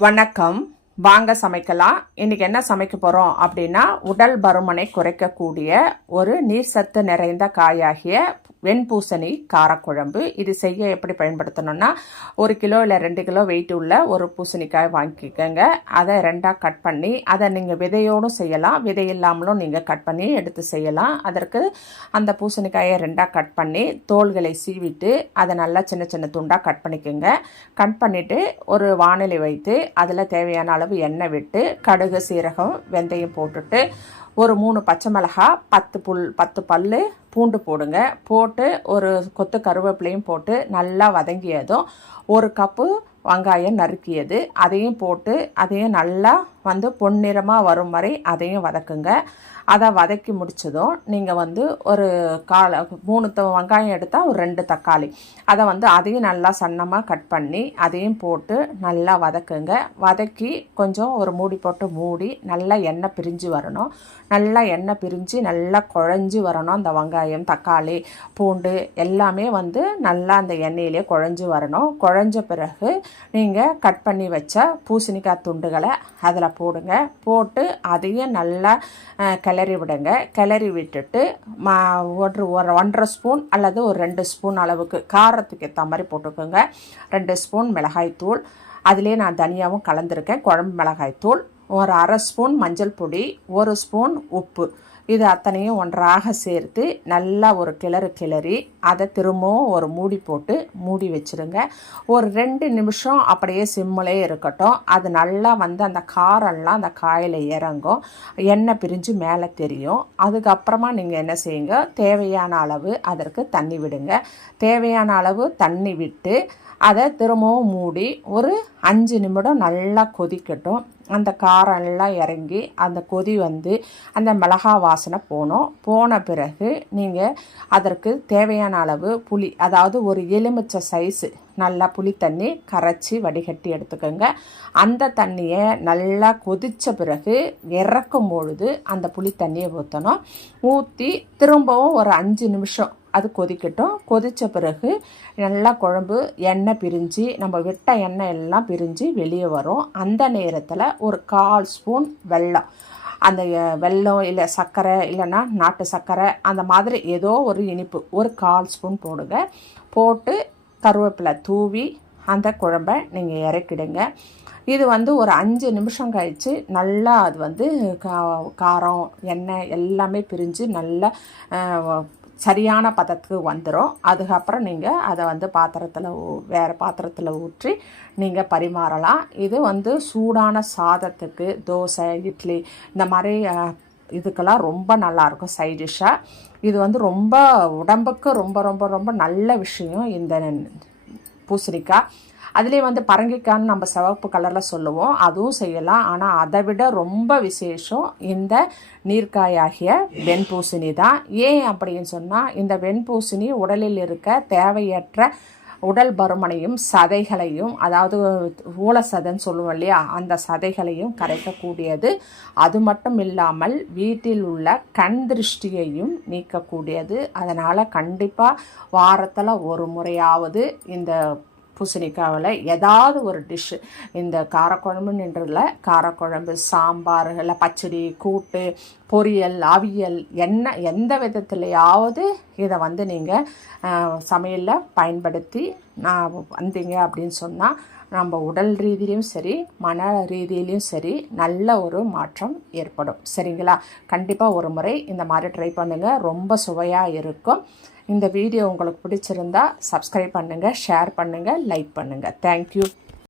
வணக்கம். வாங்க சமைக்கலாம். இன்றைக்கி என்ன சமைக்க போகிறோம் அப்படின்னா உடல் பருமனை குறைக்கக்கூடிய ஒரு நீர் சத்து நிறைந்த காயாகிய வெண்பூசணி காரக்குழம்பு. இது செய்ய எப்படி பயன்படுத்தணும்னா ஒரு கிலோ இல்லை ரெண்டு கிலோ வெயிட் உள்ள ஒரு பூசணிக்காய் வாங்கிக்கோங்க. அதை ரெண்டாக கட் பண்ணி அதை நீங்கள் விதையோடும் செய்யலாம். விதை இல்லாமலும் நீங்கள் கட் பண்ணி எடுத்து செய்யலாம். அதற்கு அந்த பூசணிக்காயை ரெண்டாக கட் பண்ணி தோள்களை சீவிட்டு அதை நல்லா சின்ன சின்ன துண்டாக கட் பண்ணிக்கோங்க. கட் பண்ணிவிட்டு ஒரு வானிலை வைத்து அதில் தேவையான அளவு எண்ணெய் விட்டு கடுகு சீரகம் வெந்தயம் போட்டுட்டு ஒரு மூணு பச்சை மிளகா பத்து புல் பத்து பல் பூண்டு போடுங்க. போட்டு ஒரு கொத்து கருவேப்பிலையும் போட்டு நல்லா வதங்கியதும் ஒரு கப்பு வெங்காயம் நறுக்கியது. அதையும் போட்டு அதையும் நல்லா வந்து பொன்னிறமாக வரும் வரை அதையும் வதக்குங்க. அதை வதக்கி முடிச்சதும் நீங்கள் வந்து ஒரு கால மூணு த- வெங்காயம் எடுத்தால் ஒரு ரெண்டு தக்காளி. அதை வந்து அதையும் நல்லா சன்னமாக கட் பண்ணி அதையும் போட்டு நல்லா வதக்குங்க. வதக்கி கொஞ்சம் ஒரு மூடி போட்டு மூடி நல்லா எண்ணெய் பிரிஞ்சு வரணும். நல்லா எண்ணெய் பிரிஞ்சு நல்லா குழஞ்சி வரணும் அந்த வெங்காயம் தக்காளி பூண்டு எல்லாமே வந்து நல்லா அந்த எண்ணெயிலே குழஞ்சி வரணும். குழஞ்ச பிறகு நீங்கள் கட் பண்ணி வச்ச பூசணிக்காய் துண்டுகளை அதில் போடுங்க. போட்டு அதையும் நல்லா கிளறி விடுங்க. கிளறி விட்டுட்டு மா ஒரு ஒரு ஒன்றரை ஸ்பூன் அல்லது ஒரு ரெண்டு ஸ்பூன் அளவுக்கு காரத்துக்கு ஏற்ற மாதிரி போட்டுக்கோங்க. ரெண்டு ஸ்பூன் மிளகாய்த்தூள் அதிலே நான் தனியாகவும் கலந்துருக்கேன். குழம்பு மிளகாய்த்தூள் ஒரு அரை ஸ்பூன் மஞ்சள் பொடி. ஒரு ஸ்பூன் உப்பு. இது அத்தனையும் ஒன்றாக சேர்த்து நல்லா ஒரு கிளறு கிளறி அதை திரும்பவும் ஒரு மூடி போட்டு மூடி வச்சுருங்க. ஒரு ரெண்டு நிமிஷம் அப்படியே சிம்மிலே இருக்கட்டும். அது நல்லா வந்து அந்த காரம்லாம் அந்த காயில் இறங்கும். எண்ணெய் பிரிஞ்சு மேலே தெரியும். அதுக்கப்புறமா நீங்கள் என்ன செய்யுங்க? தேவையான அளவு அதற்கு தண்ணி விடுங்க. தேவையான அளவு தண்ணி விட்டு அதை திரும்பவும் மூடி ஒரு அஞ்சு நிமிடம் நல்லா கொதிக்கட்டும். அந்த காரம் எல்லாம் இறங்கி அந்த கொதி வந்து அந்த மிளகா வாசனை போகணும் போன பிறகு நீங்கள் அதற்கு தேவையான அளவு புளி அதாவது ஒரு எலுமிச்சை சைஸு நல்லா புளி தண்ணி கரைச்சி வடிகட்டி எடுத்துக்கோங்க. அந்த தண்ணியை நல்லா கொதித்த பிறகு இறக்கும் பொழுது அந்த புளி தண்ணியை ஊற்றணும் ஊற்றி திரும்பவும் ஒரு அஞ்சு நிமிஷம் அது கொதிக்கட்டும். கொதித்த பிறகு நல்லா குழம்பு எண்ணெய் பிரிஞ்சு நம்ம விட்ட எண்ணெய் எல்லாம் பிரிஞ்சு வெளியே வரும். அந்த நேரத்தில் ஒரு கால் ஸ்பூன் வெல்லம் அந்த வெல்லம் இல்லை சர்க்கரை இல்லைன்னா நாட்டு சர்க்கரை அந்த மாதிரி ஏதோ ஒரு இனிப்பு ஒரு கால் ஸ்பூன் போடுங்க. போட்டு கருவேப்பிலை தூவி அந்த குழம்ப நீங்கள் இறக்கிடுங்க. இது வந்து ஒரு அஞ்சு நிமிஷம் கழித்து நல்லா அது வந்து கா- காரம் எண்ணெய் எல்லாமே பிரிஞ்சு நல்லா சரியான பதத்துக்கு வந்துடும் அதுக்கப்புறம் நீங்கள் அதை வந்து பாத்திரத்தில் வேறு பாத்திரத்தில் ஊற்றி நீங்கள் பரிமாறலாம். இது வந்து சூடான சாதத்துக்கு தோசை இட்லி இந்த மாதிரி இதுக்கெல்லாம் ரொம்ப நல்லாயிருக்கும் சைட் டிஷ்ஷாக இது வந்து ரொம்ப உடம்புக்கு ரொம்ப ரொம்ப ரொம்ப நல்ல விஷயம் இந்த பூசணிக்காய் அதுலேயே வந்து பரங்கிக்கான்னு நம்ம சிவப்பு கலரில் சொல்லுவோம். அதுவும் செய்யலாம். ஆனால் அதை விட ரொம்ப விசேஷம் இந்த நீர்க்காயாகிய வெண்பூசணி தான். ஏன் அப்படின்னு சொன்னால் இந்த வெண்பூசணி உடலில் இருக்க தேவையற்ற உடல் பருமனையும் சதைகளையும் அதாவது ஊழசதைன்னு சொல்லுவோம் இல்லையா அந்த சதைகளையும் கரைக்கக்கூடியது. அது மட்டும் இல்லாமல் வீட்டில் உள்ள கண் திருஷ்டியையும் நீக்கக்கூடியது. அதனால் கண்டிப்பாக வாரத்தில் ஒரு முறையாவது இந்த பூசணிக்காவில் ஏதாவது ஒரு டிஷ்ஷு இந்த காரக்குழம்பு என்று காரக்குழம்பு சாம்பார் இல்லை பச்சடி கூட்டு பொரியல் அவியல் என்ன எந்த விதத்துலையாவது இதை வந்து நீங்கள் சமையலில் பயன்படுத்தி நான் வந்தீங்க அப்படின்னு சொன்னால் நம்ம உடல் ரீதியிலையும் சரி மன ரீதியிலையும் சரி நல்ல ஒரு மாற்றம் ஏற்படும். சரிங்களா? கண்டிப்பாக ஒரு முறை இந்த மாதிரி ட்ரை பண்ணுங்கள் ரொம்ப சுவையாக இருக்கும். இந்த வீடியோ உங்களுக்கு பிடிச்சிருந்தா சப்ஸ்கிரைப் பண்ணுங்கள் ஷேர் பண்ணுங்கள் லைக் பண்ணுங்கள் தேங்க்யூ